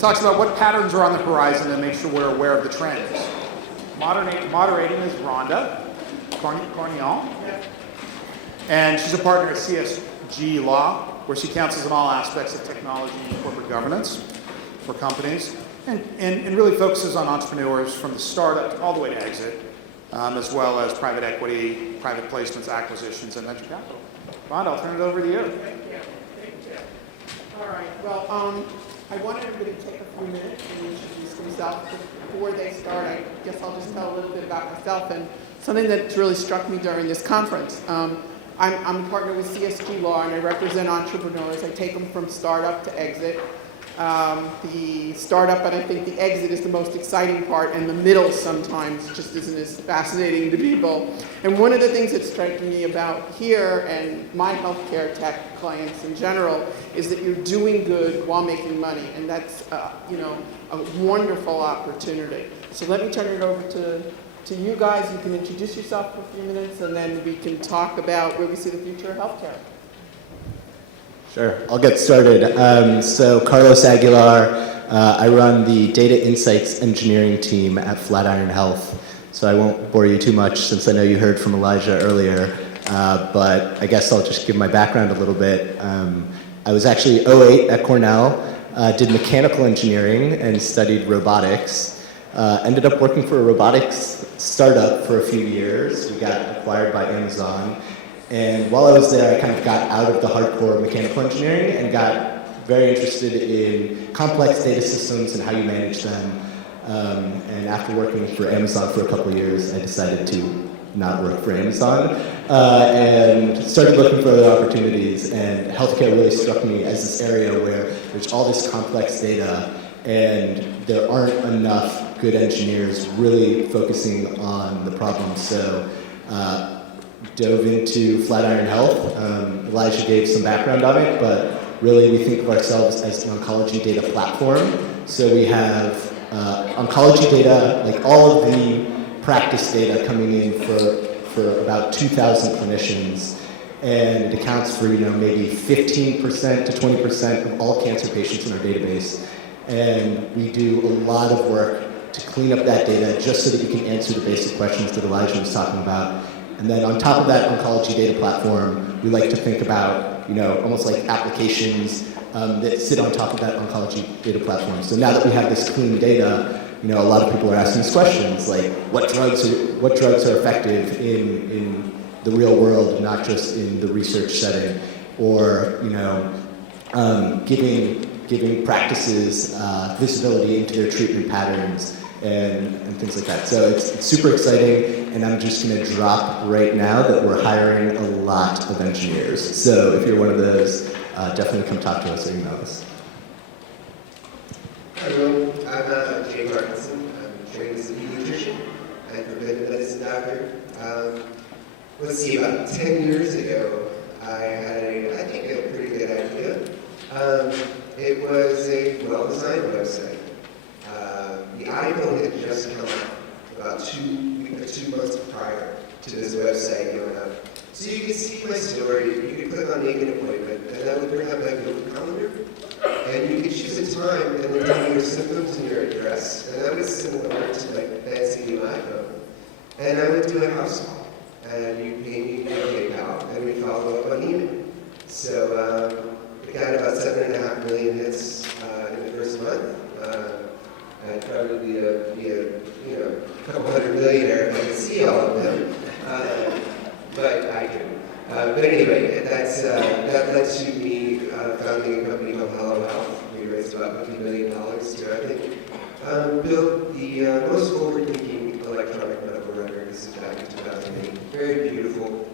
talks about what patterns are on the horizon and make sure we're aware of the trends. Moderating is Rhonda Carniol, and she's a partner at CSG Law, where she counsels in all aspects of technology and corporate governance for companies, and really focuses on entrepreneurs from the startup all the way to exit, as well as private equity, private placements, acquisitions, and venture capital. Rhonda, I'll turn it over to you. Thank you. All right. Well, I want everybody to take a few minutes and introduce themselves. Before they start, I guess I'll just tell a little bit about myself and something that's really struck me during this conference. I'm a partner with CSG Law, and I represent entrepreneurs. I take them from startup to exit. The startup, and I think the exit is the most exciting part, and the middle sometimes just isn't as fascinating to people. And one of the things that's striking me about here and my healthcare tech clients in general is that you're doing good while making money, and that's a wonderful opportunity. So let me turn it over to you guys. You can introduce yourself for a few minutes, and then we can talk about where we see the future of healthcare. Sure, I'll get started. So Carlos Aguilar, I run the data insights engineering team at Flatiron Health. So I won't bore you too much since I know you heard from Elijah earlier, but I guess I'll just give my background a little bit. I was actually 08 at Cornell, did mechanical engineering and studied robotics. Ended up working for a robotics startup for a few years. We got acquired by Amazon. And while I was there, I kind of got out of the hardcore mechanical engineering and got very interested in complex data systems and how you manage them. And after working for Amazon for a couple of years, I decided to not work for Amazon and started looking for other opportunities. And healthcare really struck me as this area where there's all this complex data and there aren't enough good engineers really focusing on the problem. So dove into Flatiron Health. Elijah gave some background on it, but really we think of ourselves as an oncology data platform. So we have oncology data, like all of the practice data coming in for about 2,000 clinicians, and it accounts for maybe 15% to 20% of all cancer patients in our database. And we do a lot of work to clean up that data just so that we can answer the basic questions that Elijah was talking about. And then on top of that oncology data platform, we like to think about, almost like applications that sit on top of that oncology data platform. So now that we have this clean data, a lot of people are asking us questions like, what drugs are effective in the real world, not just in the research setting, or giving practices visibility into their treatment patterns and things like that. So it's super exciting, and I'm just going to drop right now that we're hiring a lot of engineers. So if you're one of those, definitely come talk to us or email us. Hi everyone, I'm Jay Parkinson. I'm trained as a pediatrician and preventive medicine doctor. Let's see, about 10 years ago, I had I think a pretty good idea. It was a well-designed website. The iPhone had just come out about 2 months prior to this website going up. So you could see my story, you could click on make an appointment, and that would bring up my Google Calendar. And you could choose a time and then tell me your symptoms and your address. And that was similar to my fancy new iPhone. And I would do a house call. And you pay me via PayPal, and we follow up on email. So it got about 7.5 million hits in the first month. I'd probably be a couple hundred millionaire if I could see all of them, but I couldn't. But anyway, that led to me founding a company called Hello Health. We raised about $50 million to, I think, build the most forward-thinking electronic medical record. This is back in 2008. Very beautiful,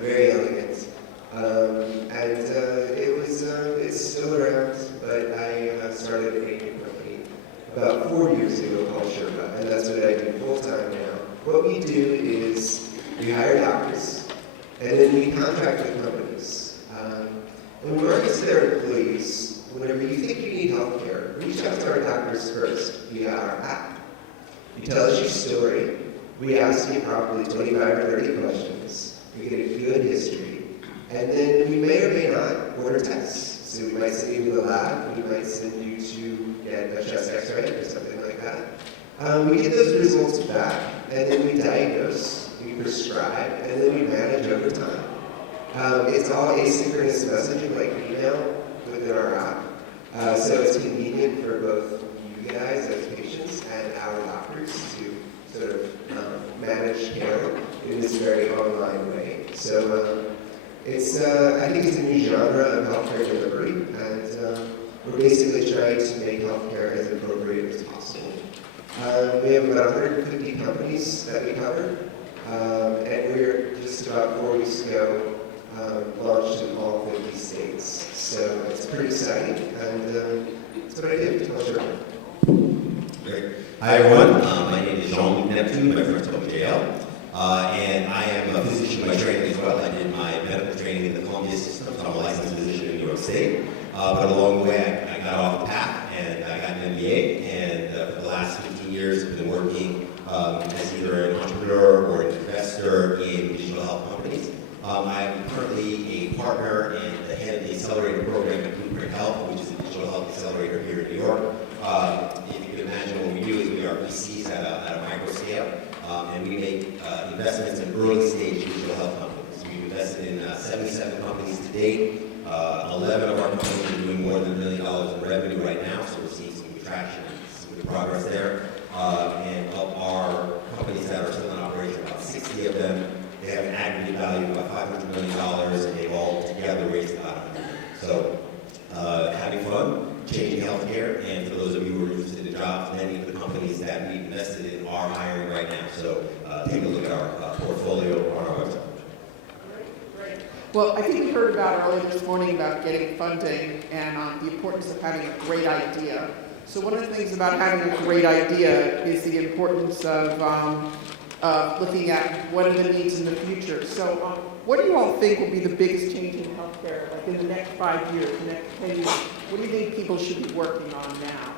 very elegant. It's still around, but I started a new company about 4 years ago called Sherpaa, and that's what I do full-time now. What we do is we hire doctors, and then we contract with companies. And we market to their employees, whenever you think you need health care, reach out to our doctors first via our app. You tell us your story, we ask you probably 25 or 30 questions, we get a good history, and then we may or may not order tests. So we might send you to the lab, we might send you to get a chest x-ray or something like that. We get those results back, and then we diagnose, we prescribe, and then we manage over time. It's all asynchronous messaging like email within our app. So it's convenient for both you guys as patients and our doctors to sort of manage care in this very online way. So I think it's a new genre of healthcare delivery, and we're basically trying to make healthcare as appropriate as possible. We have about 150 companies that we cover, and we're just about 4 weeks ago launched in all 50 states. So it's pretty exciting, and that's what I do. Tell Sherpaa. Great. Hi everyone, my name is Neptune, my friends call me JL, and I am a physician by training as well. I did my medical training in the Columbia system, so I'm a licensed physician in New York State. But along the way, I got off the path and I got an MBA, and for the last 15 years, I've been working as either an entrepreneur or an investor in digital health companies. I'm currently a partner and the head of the accelerator program at Blueprint Health, which is a digital health accelerator here in New York. If you can imagine, what we do is we are VCs at a micro scale, and we make investments in early stage digital health companies. We've invested in 77 companies to date. 11 of our companies are doing more than $1 million in revenue right now, so we're seeing some good traction and some good progress there. And of our companies that are still in operation, about 60 of them, they have an aggregate value of about $500 million, and they've all together raised about $100 million. So, having fun, changing healthcare, and for those of you who are interested in jobs, many of the companies that we invested in are hiring right now. So, take a look at our portfolio on our website. Well, I think we heard about earlier this morning about getting funding and the importance of having a great idea. So one of the things about having a great idea is the importance of looking at what are the needs in the future. So what do you all think will be the biggest change in healthcare, like in the next 5 years, the next 10 years? What do you think people should be working on now?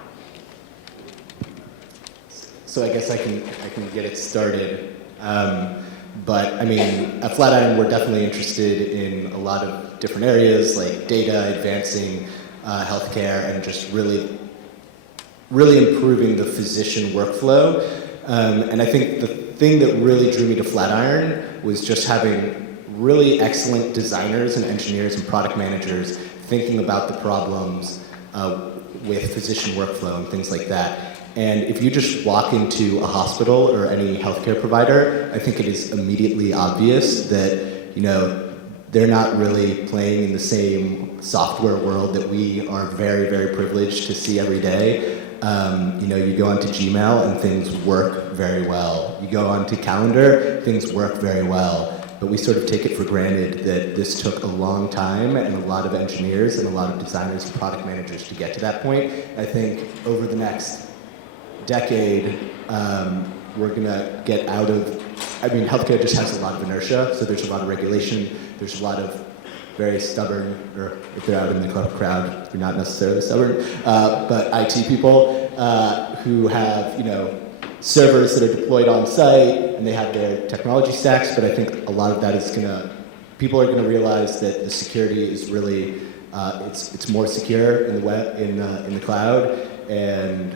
So I guess I can get it started. But I mean, at Flatiron, we're definitely interested in a lot of different areas like data, advancing healthcare, and just really improving the physician workflow. And I think the thing that really drew me to Flatiron was just having really excellent designers and engineers and product managers thinking about the problems with physician workflow and things like that. And if you just walk into a hospital or any healthcare provider, I think it is immediately obvious that, you know, they're not really playing in the same software world that we are very, very privileged to see every day. You know, you go onto Gmail and things work very well. You go onto Calendar, things work very well. But we sort of take it for granted that this took a long time and a lot of engineers and a lot of designers and product managers to get to that point. I think over the next decade, we're gonna get out of, I mean, healthcare just has a lot of inertia, so there's a lot of regulation, there's a lot of very stubborn, or if they're out in the crowd, you're not necessarily stubborn, but IT people who have, you know, servers that are deployed on site, and they have their technology stacks, but I think a lot of that is people are gonna realize that the security is really, it's more secure in the web, in the cloud, and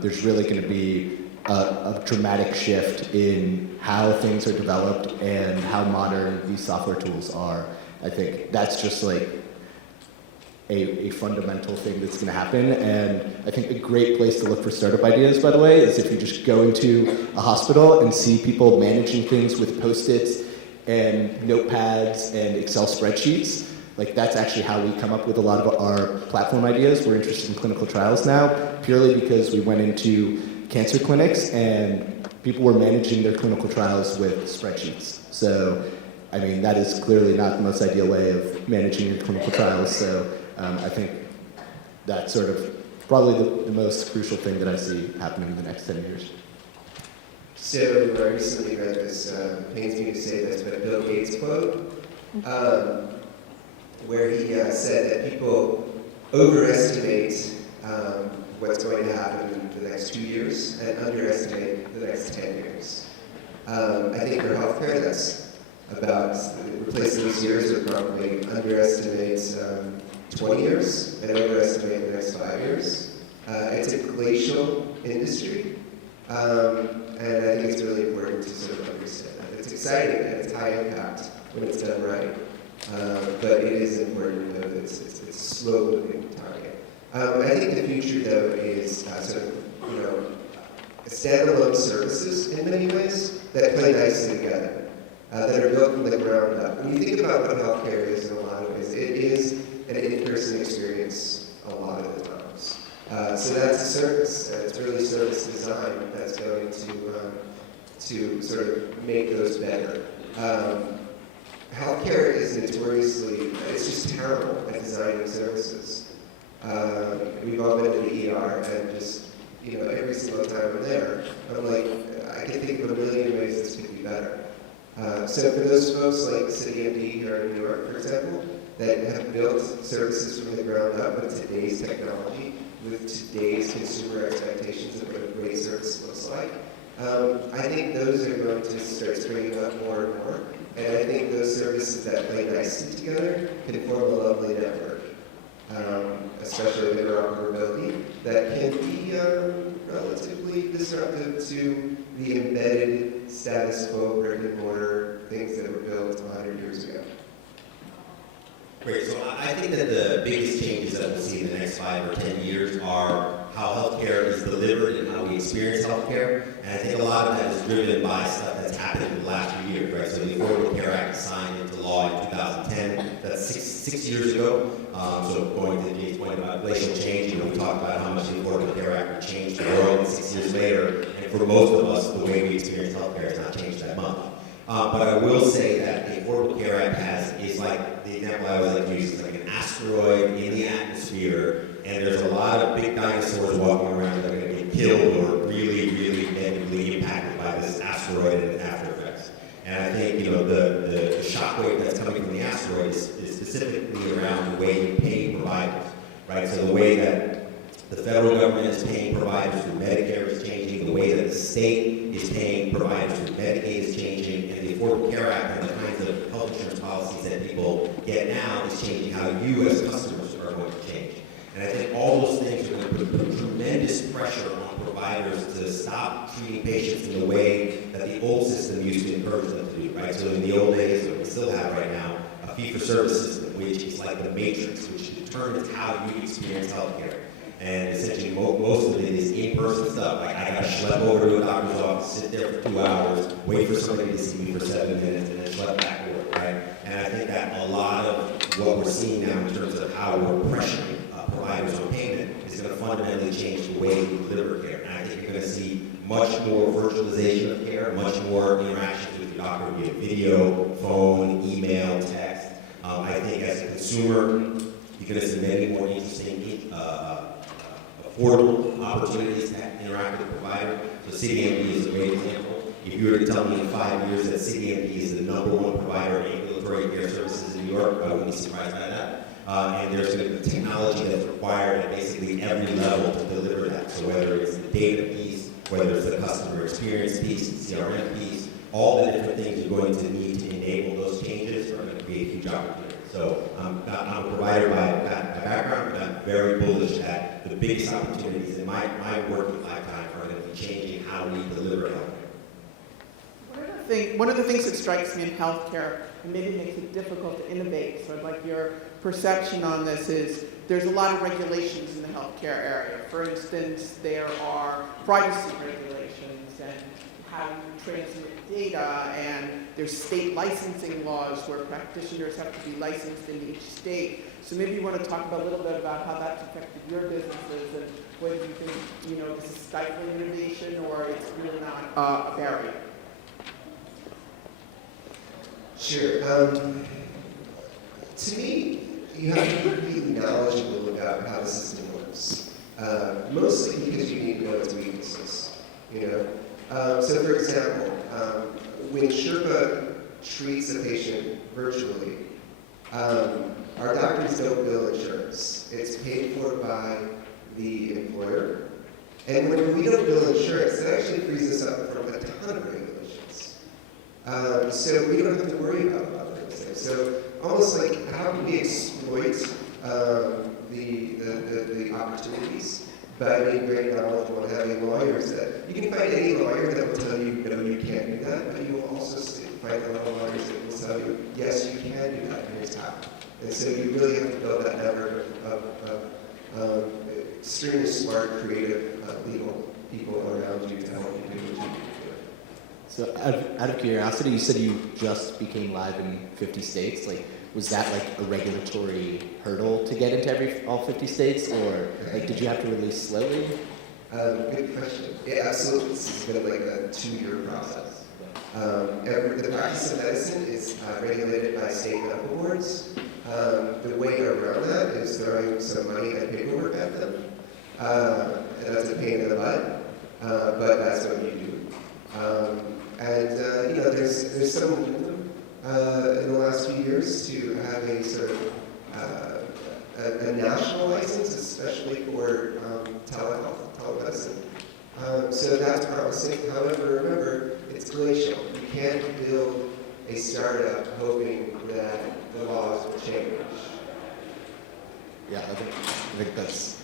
there's really going to be a dramatic shift in how things are developed and how modern these software tools are. I think that's just like a fundamental thing that's going to happen, and I think a great place to look for startup ideas, by the way, is if you just go into a hospital and see people managing things with Post-its and notepads and Excel spreadsheets. Like, that's actually how we come up with a lot of our platform ideas. We're interested in clinical trials now, purely because we went into cancer clinics and people were managing their clinical trials with spreadsheets. So, I mean, that is clearly not the most ideal way of managing your clinical trials. So, I think that's sort of probably the most crucial thing that I see happening in the next 10 years. So, I recently read this, pains me to say this, but a Bill Gates quote. Where he said that people overestimate what's going to happen in the next 2 years and underestimate the next 10 years. I think for healthcare, that's about replacing these years with probably underestimates 20 years and overestimate the next 5 years. It's a glacial industry, and I think it's really important to sort of understand that. It's exciting and it's high impact when it's done right, but it is important to know that it's a slow-moving target. I think the future, though, is sort of, standalone services in many ways that play nicely together, that are built from the ground up. When you think about what healthcare is in a lot of ways, it is an in-person experience a lot of the times. So that's a service. It's really service design that's going to sort of make those better. Healthcare is notoriously, it's just terrible at designing services. We've all been in the ER and just, every single time I'm there, I'm like, I can think of a million ways this could be better. So for those folks like CityMD here in New York, for example, that have built services from the ground up with today's technology, with today's consumer expectations of what a great service looks like, I think those are going to start springing up more and more. And I think those services that play nicely together can form a lovely network. Especially interoperability, that can be relatively disruptive to the embedded status quo brick and mortar things that were built 100 years ago. Great. So I think that the biggest changes that we'll see in the next 5 or 10 years are how healthcare is delivered and how we experience healthcare. And I think a lot of that is driven by stuff that's happened in the last few years, right? So the Affordable Care Act was signed into law in 2010. That's six years ago. So going to Jane's point about glacial change, we talked about how much the Affordable Care Act would change the world, and 6 years later, and for most of us, the way we experience healthcare has not changed that much. But I will say that the Affordable Care Act is like, the example I always like to use is like an asteroid in the atmosphere, and there's a lot of big dinosaurs walking around that are going to get killed or really, really negatively impacted by this asteroid and its after effects. And I think, the shockwave that's coming from the asteroid is specifically around the way you pay providers, right? So the way that the federal government is paying providers through Medicare is changing, the way that the state is paying providers through Medicaid is changing, and the Affordable Care Act and the kinds of health insurance policies that people get now is changing how you as customers are going to change. And I think all those things are going to put tremendous pressure on providers to stop treating patients in the way that the old system used to encourage them to do, right? So in the old days, or we still have right now, a fee-for-service system, which is like the matrix, which determines how you experience healthcare. And essentially, most of it is in-person stuff. Like, I got to schlep over to a doctor's office, sit there for 2 hours, wait for somebody to see me for 7 minutes, and then schlep back over, right? And I think that a lot of what we're seeing now in terms of how we're pressuring providers on payment is going to fundamentally change the way we deliver care. And I think you're going to see much more virtualization of care, much more interactions with your doctor via video, phone, email, text. I think as a consumer, you're going to see many more interesting affordable opportunities to interact with the provider. So CityMD is a great example. If you were to tell me in 5 years that CityMD is the #1 provider of ambulatory care services in New York, I wouldn't be surprised by that. And there's going to be technology that's required at basically every level to deliver that. So whether it's the data piece, whether it's the customer experience piece, the CRM piece, all the different things you're going to need to enable those changes are going to create huge opportunities. So I'm a provider by background, but I'm very bullish that the biggest opportunities in my working lifetime are going to be changing how we deliver healthcare. One of the things that strikes me in healthcare and maybe makes it difficult to innovate, so I'd like your perception on this, is there's a lot of regulations in the healthcare area. For instance, there are privacy regulations and how you transmit data, and there's state licensing laws where practitioners have to be licensed in each state. So maybe you want to talk a little bit about how that's affected your businesses and whether you think, this is stifling innovation or it's really not a barrier. Sure. To me, you have to be knowledgeable about how the system works. Mostly because you need to know its weaknesses. So for example, when Sherpaa treats a patient virtually, our doctors don't bill insurance. It's paid for by the employer. And when we don't bill insurance, it actually frees us up from a ton of regulations. So we don't have to worry about a lot of those things. So almost like how can we exploit the opportunities by being very knowledgeable and having lawyers that you can find any lawyer that will tell you no, you can't do that, but you will also find a lot of lawyers that will tell you yes, you can do that, and here's how. And so you really have to build that network of extremely smart, creative legal people around you to help you do what you need to do. So out of curiosity, you said you just became live in 50 states. Like, was that like a regulatory hurdle to get into all 50 states, or like did you have to release slowly? Good question. Yeah, absolutely. This has been like a 2-year process. The practice of medicine is regulated by state medical boards. The way around that is throwing some money and paperwork at them. And that's a pain in the butt, but that's what you do. You know, there's some momentum in the last few years to have a sort of a national license, especially for telemedicine. So that's promising. However, remember, it's glacial. You can't build a startup hoping that the laws will change. Yeah, I think that's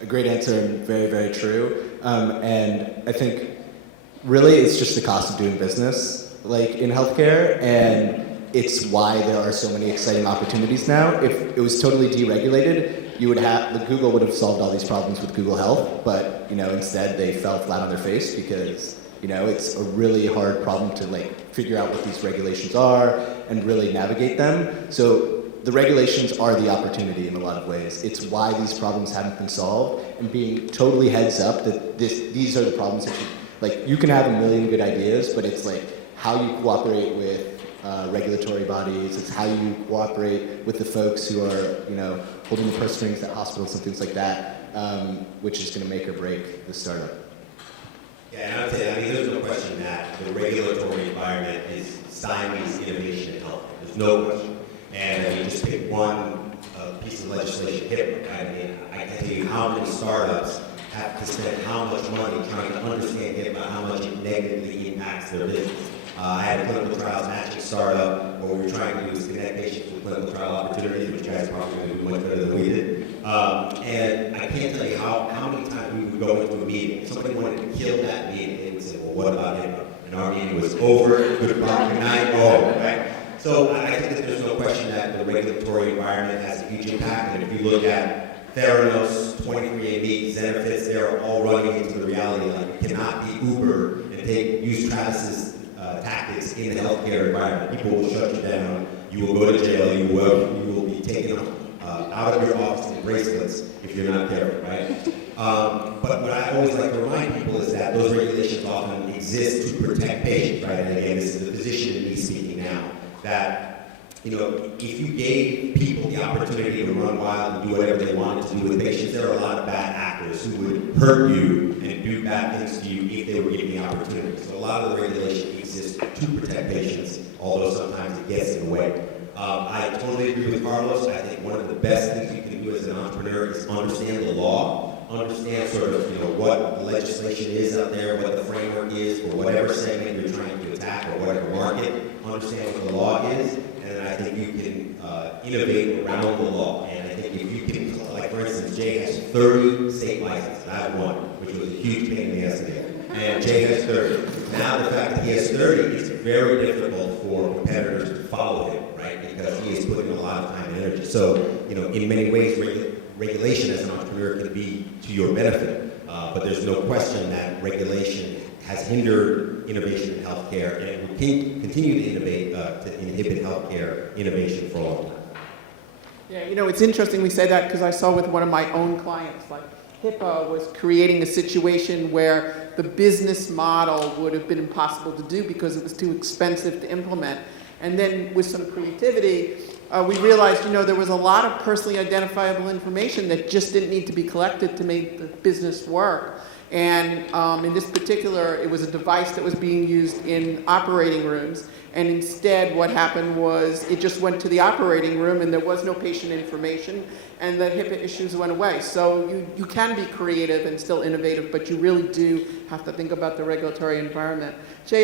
a great answer and very, very true. And I think really it's just the cost of doing business, like in healthcare, and it's why there are so many exciting opportunities now. If it was totally deregulated, Google would have solved all these problems with Google Health, but instead they fell flat on their face because it's a really hard problem to figure out what these regulations are and really navigate them. So the regulations are the opportunity in a lot of ways. It's why these problems haven't been solved, and being totally heads up that these are the problems that you can have a million good ideas, but it's how you cooperate with regulatory bodies. It's how you cooperate with the folks who are holding the purse strings at hospitals and things like that, which is going to make or break the startup. Yeah, and I would say, there's no question that the regulatory environment is stymies innovation in health. There's no question. And just pick one piece of legislation here. I can tell you how many startups have to spend how much money trying to understand HIPAA, how much it negatively impacts their business. I had a clinical trials matching startup where we were trying to do is connect patients with clinical trial opportunities, which you guys probably going to do much better than we did. And I can't tell you how many times we would go into a meeting. If somebody wanted to kill that meeting, they would say, well, what about HIPAA? And our meeting was over, goodbye, good night, right? So I think that there's no question that the regulatory environment has a huge impact. And if you look at Theranos, 23andMe, Zenefits, they're all running into the reality you cannot be Uber and use Travis's tactics in the healthcare environment. People will shut you down. You will go to jail. You will be taken out of your office in bracelets if you're not careful, right? But what I always like to remind people is that those regulations often exist to protect patients, right? And again, this is the physician in me speaking now. That if you gave people the opportunity to run wild and do whatever they wanted to do with patients, there are a lot of bad actors who would hurt you and do bad things to you if they were given the opportunity. So a lot of the regulation exists to protect patients, although sometimes it gets in the way. I totally agree with Carlos. I think one of the best things you can do as an entrepreneur is understand the law, understand sort of what the legislation is out there, what the framework is for whatever segment you're trying to attack or whatever market. Understand what the law is, and I think you can innovate around the law. And I think if you can, for instance, Jay has 30 state licenses. I have one, which was a huge pain in the ass to get. And Jay has 30. Now the fact that he has 30, it's very difficult for competitors to follow him, right? Because he is putting a lot of time and energy. So, in many ways, regulation as an entrepreneur can be to your benefit. But there's no question that regulation has hindered innovation in healthcare, and it will continue to inhibit healthcare innovation for a long time. Yeah, it's interesting we say that because I saw with one of my own clients, HIPAA was creating a situation where the business model would have been impossible to do because it was too expensive to implement. And then with some creativity, we realized, there was a lot of personally identifiable information that just didn't need to be collected to make the business work. And in this particular, it was a device that was being used in operating rooms. And instead, what happened was it just went to the operating room and there was no patient information and the HIPAA issues went away. So you can be creative and still innovative, but you really do have to think about the regulatory environment. Jay,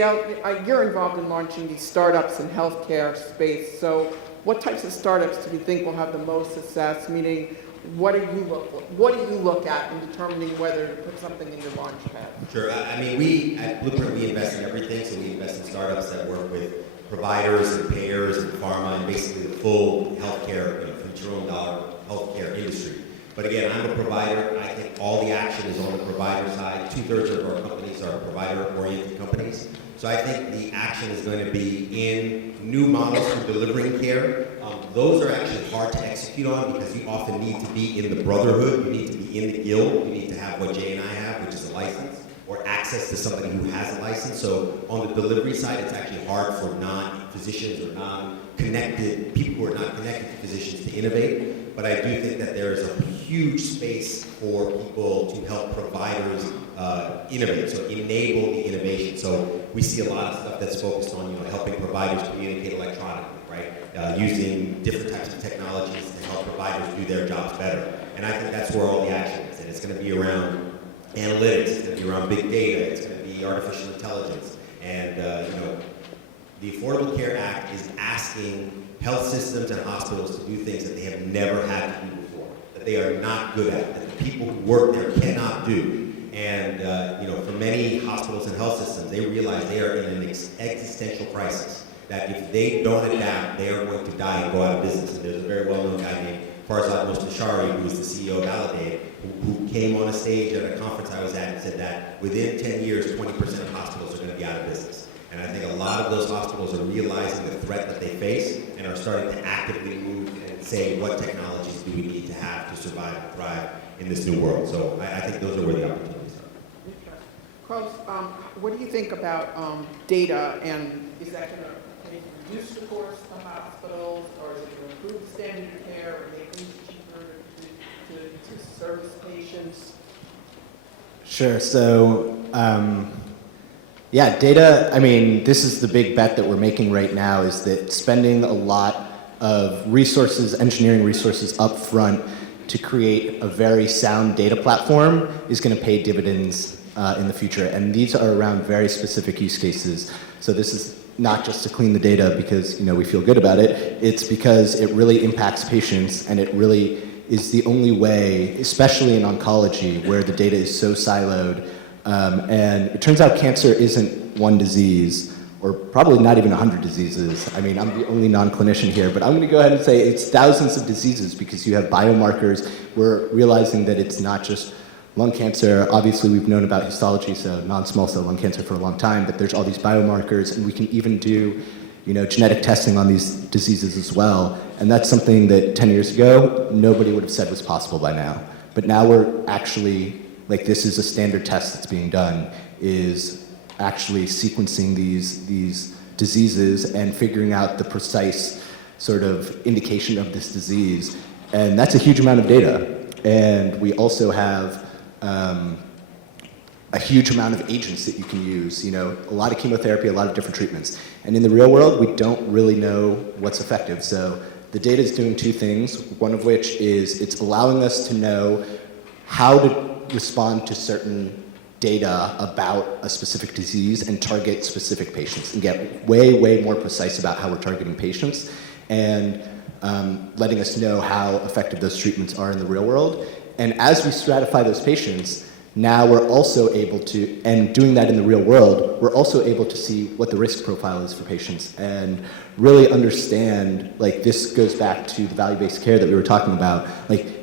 you're involved in launching these startups in healthcare space. So what types of startups do you think will have the most success? Meaning, what do you look at in determining whether to put something in your launch pad? Sure. I mean, we at Blueprint, we invest in everything. So we invest in startups that work with providers and payers and pharma and basically the full healthcare, $3 trillion healthcare industry. But again, I'm a provider. I think all the action is on the provider side. 2/3 of our companies are provider-oriented companies. So I think the action is going to be in new models for delivering care. Those are actually hard to execute on because you often need to be in the brotherhood, you need to be in the guild, you need to have what Jay and I have, which is a license, or access to somebody who has a license. So on the delivery side, it's actually hard for non-physicians or non-connected, people who are not connected to physicians to innovate. But I do think that there is a huge space for people to help providers innovate, so enable the innovation. So we see a lot of stuff that's focused on helping providers communicate electronically, right? Using different types of technologies to help providers do their jobs better. And I think that's where all the action is. And it's going to be around analytics, it's going to be around big data, it's going to be artificial intelligence. And the Affordable Care Act is asking health systems and hospitals to do things that they have never had to do before, that they are not good at, that the people who work there cannot do. And for many hospitals and health systems, they realize they are in an existential crisis, that if they don't adapt, they are going to die and go out of business. And there's a very well-known guy named Farzad Mostashari, who is the CEO of Validate, who came on a stage at a conference I was at and said that within 10 years, 20% of hospitals are going to be out of business. And I think a lot of those hospitals are realizing the threat that they face and are starting to actively move and say, what technologies do we need to have to survive and thrive in this new world? So I think those are where the opportunities are. Carlos, what do you think about data, and is that going to reduce the cost to hospitals, or is it going to improve the standard of care, or make things cheaper to service patients? Sure. So, data, I mean, this is the big bet that we're making right now, is that spending a lot of resources, engineering resources up front to create a very sound data platform is going to pay dividends in the future. And these are around very specific use cases. So this is not just to clean the data because we feel good about it. It's because it really impacts patients, and it really is the only way, especially in oncology, where the data is so siloed. And it turns out cancer isn't one disease, or probably not even 100 diseases. I mean, I'm the only non-clinician here, but I'm going to go ahead and say it's thousands of diseases because you have biomarkers. We're realizing that it's not just lung cancer. Obviously, we've known about histology, so non-small cell lung cancer for a long time, but there's all these biomarkers, and we can even do genetic testing on these diseases as well. And that's something that 10 years ago, nobody would have said was possible by now. But now we're actually, this is a standard test that's being done, is actually sequencing these diseases and figuring out the precise sort of indication of this disease. And that's a huge amount of data. And we also have a huge amount of agents that you can use, a lot of chemotherapy, a lot of different treatments. And in the real world, we don't really know what's effective. So the data is doing two things, one of which is it's allowing us to know how to respond to certain data about a specific disease and target specific patients and get way, way more precise about how we're targeting patients, and letting us know how effective those treatments are in the real world. And as we stratify those patients, now we're also able to, and doing that in the real world, we're also able to see what the risk profile is for patients and really understand, this goes back to the value-based care that we were talking about.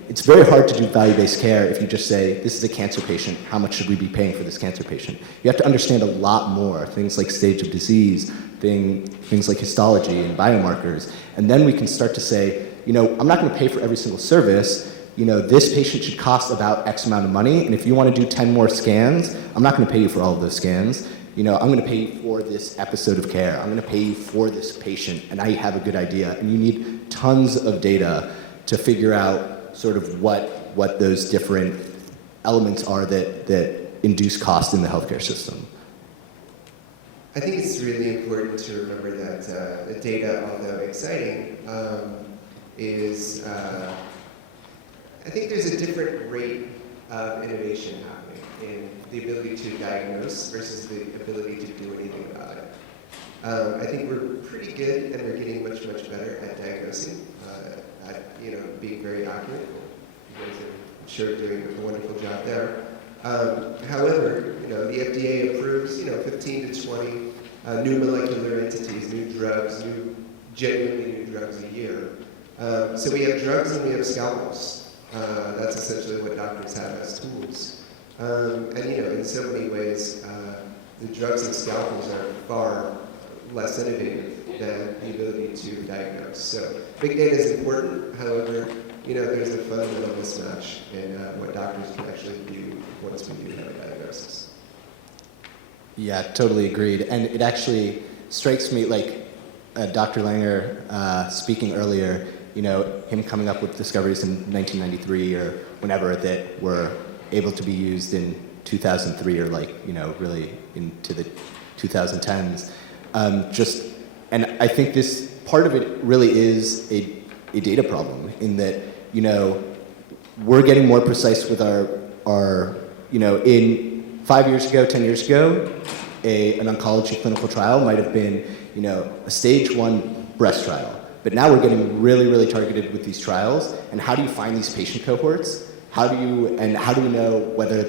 It's very hard to do value-based care if you just say, this is a cancer patient, how much should we be paying for this cancer patient? You have to understand a lot more, things like stage of disease, things like histology and biomarkers. And then we can start to say, I'm not going to pay for every single service. This patient should cost about X amount of money, and if you want to do 10 more scans, I'm not going to pay you for all of those scans. I'm going to pay you for this episode of care. I'm going to pay you for this patient, and I have a good idea. And you need tons of data to figure out sort of what those different elements are that induce cost in the healthcare system. I think it's really important to remember that the data, although exciting, is I think there's a different rate of innovation happening in the ability to diagnose versus the ability to do anything about it. I think we're pretty good, and we're getting much, much better at diagnosing, at being very accurate. You guys are, I'm sure, doing a wonderful job there. However, the FDA approves, 15 to 20 new molecular entities, new drugs, genuinely new drugs a year. So we have drugs and we have scalpels. That's essentially what doctors have as tools. And in so many ways, the drugs and scalpels are far less innovative than the ability to diagnose. So big data is important. However, there's a fundamental mismatch in what doctors can actually do once we do have a diagnosis. Yeah, totally agreed. And it actually strikes me like Dr. Langer speaking earlier, him coming up with discoveries in 1993 or whenever that were able to be used in 2003 or really into the 2010s. And I think this part of it really is a data problem in that, we're getting more precise with our in 5 years ago, 10 years ago, an oncology clinical trial might have been, a stage 1 breast trial. But now we're getting really, really targeted with these trials. And how do you find these patient cohorts? How do we know whether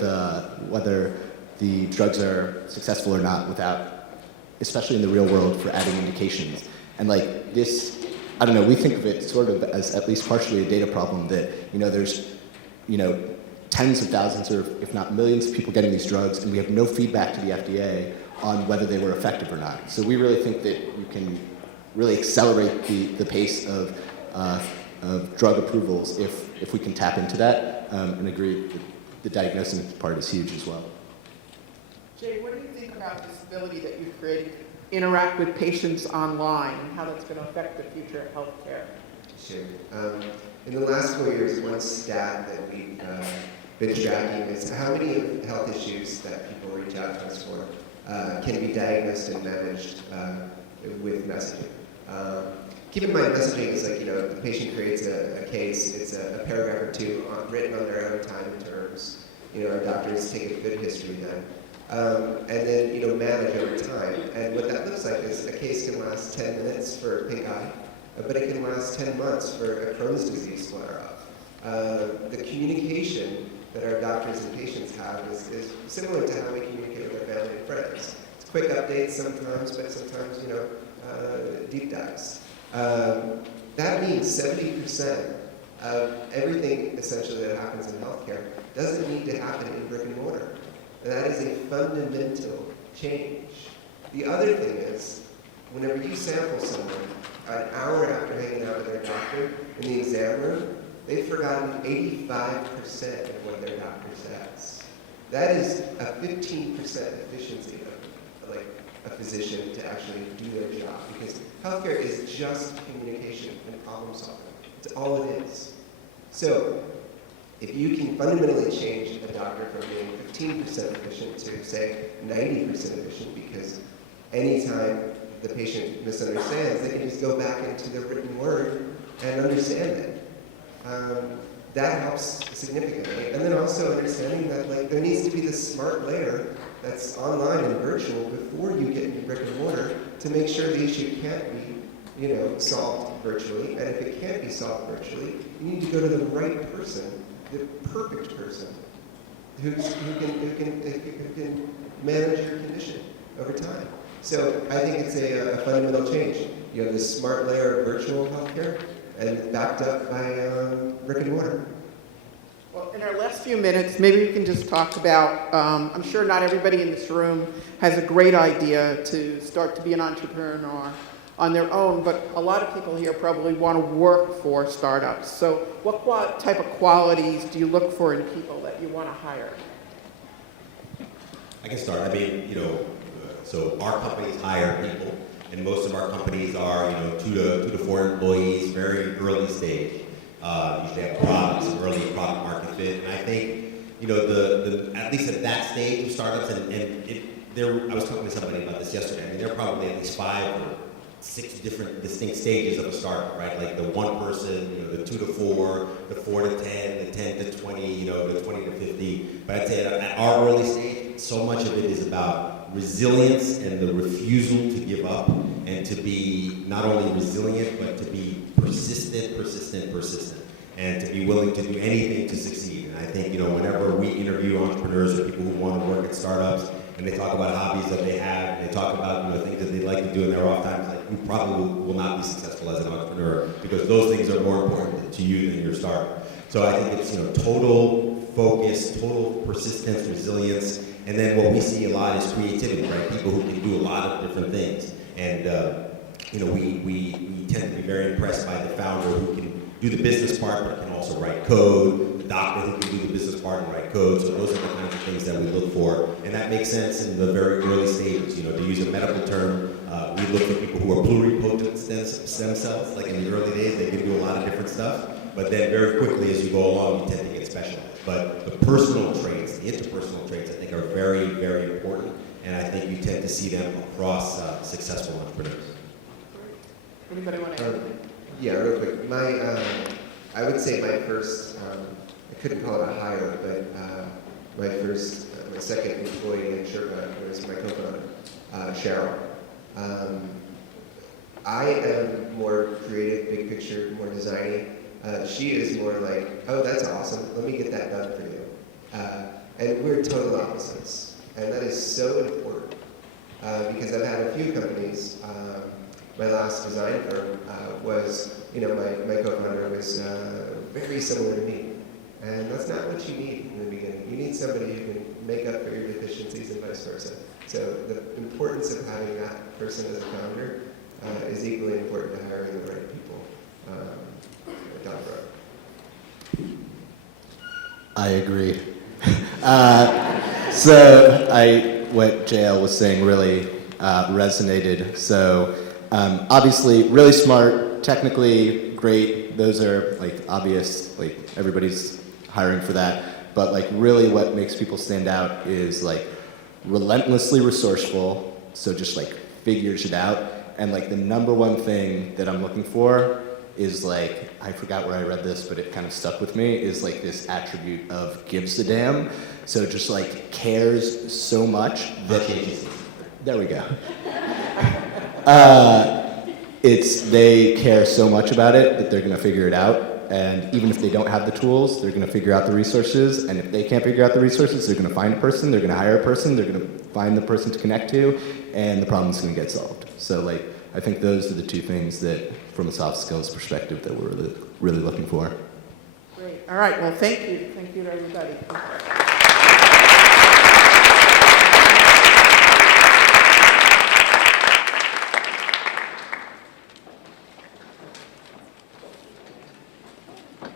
the drugs are successful or not without, especially in the real world, for adding indications? And this, I don't know, we think of it sort of as at least partially a data problem that, there's, tens of thousands or if not millions of people getting these drugs, and we have no feedback to the FDA on whether they were effective or not. So we really think that you can really accelerate the pace of drug approvals if we can tap into that, and agree that the diagnosing part is huge as well. Jay, what do you think about this ability that you've created to interact with patients online and how that's going to affect the future of healthcare? Sure. In the last 4 years, one stat that we've been tracking is how many health issues that people reach out to us for can be diagnosed and managed with messaging. Keep in mind, messaging is the patient creates a case, it's a paragraph or two written on their own time and terms. Our doctors take a good history then. And then, manage over time. And what that looks like is a case can last 10 minutes for pink eye, but it can last 10 months for a Crohn's disease flare-up. The communication that our doctors and patients have is similar to how we communicate with our family and friends. It's quick updates sometimes, but sometimes, deep dives. That means 70% of everything essentially that happens in healthcare doesn't need to happen in brick and mortar. And that is a fundamental change. The other thing is, whenever you sample someone, an hour after hanging out with their doctor in the exam room, they've forgotten 85% of what their doctor says. That is a 15% efficiency of a physician to actually do their job, because healthcare is just communication and problem solving. It's all it is. So if you can fundamentally change a doctor from being 15% efficient to, say, 90% efficient, because anytime the patient misunderstands, they can just go back into their written word and understand it. That helps significantly. And then also understanding that there needs to be this smart layer that's online and virtual before you get into brick and mortar to make sure the issue can't be solved virtually. And if it can't be solved virtually, you need to go to the right person, the perfect person, who can manage your condition over time. So I think it's a fundamental change. You have this smart layer of virtual healthcare and backed up by brick and mortar. Well, in our last few minutes, maybe we can just talk about, I'm sure not everybody in this room has a great idea to start to be an entrepreneur on their own, but a lot of people here probably want to work for startups. So what type of qualities do you look for in people that you want to hire? I can start. So our companies hire people, and most of our companies are, 2 to 4 employees, very early stage. Usually have products, early product market fit, and I think, at least at that stage of startups, I was talking to somebody about this yesterday. There are probably at least 5 or 6 different distinct stages of a startup, right? Like the 1 person, the 2 to 4, the 4 to 10, the 10 to 20, the 20 to 50. But I'd say at our early stage, so much of it is about resilience and the refusal to give up and to be not only resilient, but to be persistent, and to be willing to do anything to succeed. And I think, whenever we interview entrepreneurs or people who want to work at startups, and they talk about hobbies that they have, and they talk about things that they like to do in their off time, it's like, you probably will not be successful as an entrepreneur because those things are more important to you than your startup. So I think it's total focus, total persistence, resilience, and then what we see a lot is creativity, right? People who can do a lot of different things, and we tend to be very impressed by the founder who can do the business part, but can also write code. The doctor who can do the business part and write code. So those are the kinds of things that we look for, and that makes sense in the very early stages. To use a medical term, we look for people who are pluripotent stem cells. Like in the early days, they can do a lot of different stuff, but then very quickly as you go along, you tend to get specialized. But the personal traits, the interpersonal traits, I think are very, very important, and I think you tend to see them across successful entrepreneurs. Anybody want to add anything? Yeah, real quick. I would say my first, I couldn't call it a hire, but my second employee at Sherpaa was my co-founder, Cheryl. I am more creative, big picture, more designy. She is more like, oh, that's awesome. Let me get that done for you. And we're total opposites. And that is so important because I've had a few companies. My last design firm was, my co-founder was very similar to me. And that's not what you need in the beginning. You need somebody who can make up for your deficiencies and vice versa. So the importance of having that person as a founder is equally important to hiring the right people down the road. I agree. What JL was saying really resonated. So obviously really smart, technically great. Those are obvious, everybody's hiring for that. But really what makes people stand out is relentlessly resourceful. So just figures it out. And the number one thing that I'm looking for is I forgot where I read this, but it kind of stuck with me, is this attribute of gives a damn. So just cares so much that there we go. They care so much about it that they're gonna figure it out. And even if they don't have the tools, they're gonna figure out the resources. And if they can't figure out the resources, they're gonna find a person, they're gonna hire a person, they're gonna find the person to connect to, and the problem's gonna get solved. So I think those are the two things that, from a soft skills perspective, that we're really looking for. Great. All right. Well, thank you. Thank you to everybody.